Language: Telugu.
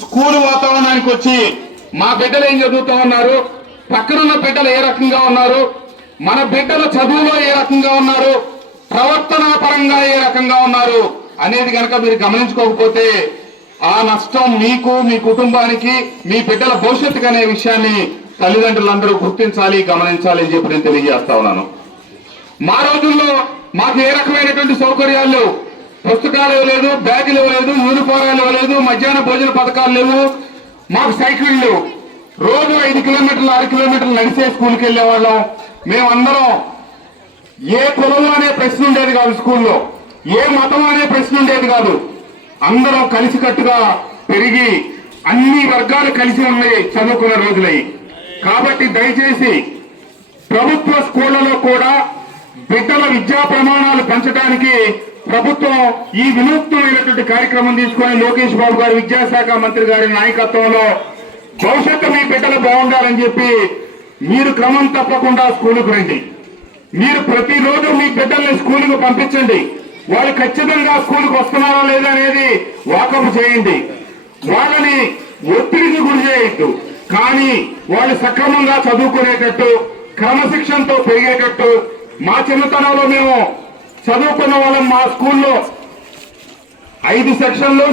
స్కూల్ వాతావరణానికి వచ్చి మా బిడ్డలు ఏం చదువుతూ ఉన్నారు, పక్కనున్న బిడ్డలు ఏ రకంగా ఉన్నారు, మన బిడ్డల చదువులో ఏ రకంగా ఉన్నారు, ప్రవర్తన పరంగా ఏ రకంగా ఉన్నారు అనేది కనుక మీరు గమనించుకోకపోతే ఆ నష్టం మీకు, మీ కుటుంబానికి, మీ బిడ్డల భవిష్యత్తుకు అనే విషయాన్ని తల్లిదండ్రులందరూ గుర్తించాలి, గమనించాలి అని చెప్పి నేను తెలియజేస్తా ఉన్నాను. మా రోజుల్లో మాకు ఏ రకమైనటువంటి సౌకర్యాలు లేవు. పుస్తకాలు ఇవ్వలేదు, బ్యాగులు ఇవ్వలేదు, యూనిఫారాలు ఇవ్వలేదు, మధ్యాహ్న భోజన పథకాలు లేవు, మాకు సైకిళ్ళు లేవు. రోజు 5 కిలోమీటర్లు 6 కిలోమీటర్లు నడిచే స్కూల్కి వెళ్ళేవాళ్ళం. మేమందరం ఏ కులం అనే ప్రశ్న ఉండేది కాదు, స్కూల్లో ఏ మతం అనే ప్రశ్న ఉండేది కాదు. అందరం కలిసికట్టుగా పెరిగి అన్ని వర్గాలు కలిసి ఉన్నాయి చదువుకున్న రోజులై. కాబట్టి దయచేసి ప్రభుత్వ స్కూళ్లలో కూడా బిడ్డల విద్యా ప్రమాణాలు పెంచడానికి ప్రభుత్వం ఈ వినూత్నమైనటువంటి కార్యక్రమం తీసుకొని లోకేష్ బాబు గారు విద్యాశాఖ మంత్రి గారి నాయకత్వంలో భవిష్యత్తు మీ బిడ్డలు బాగుండాలని చెప్పి మీరు క్రమం తప్పకుండా స్కూలుకు రండి. మీరు ప్రతిరోజు మీ బిడ్డల్ని స్కూలుకు పంపించండి. వాళ్ళు ఖచ్చితంగా స్కూలుకు వస్తున్నారా లేదా అనేది వాకప్ చేయండి. వాళ్ళని ఒత్తిడికి గురి చేయొద్దు, కానీ వాళ్ళు సక్రమంగా చదువుకునేటట్టు, క్రమశిక్షణతో పెరిగేటట్టు. మా చిన్నతనంలో మేము చదువుకున్న వాళ్ళం. మా స్కూల్లో 5 సెక్షన్లు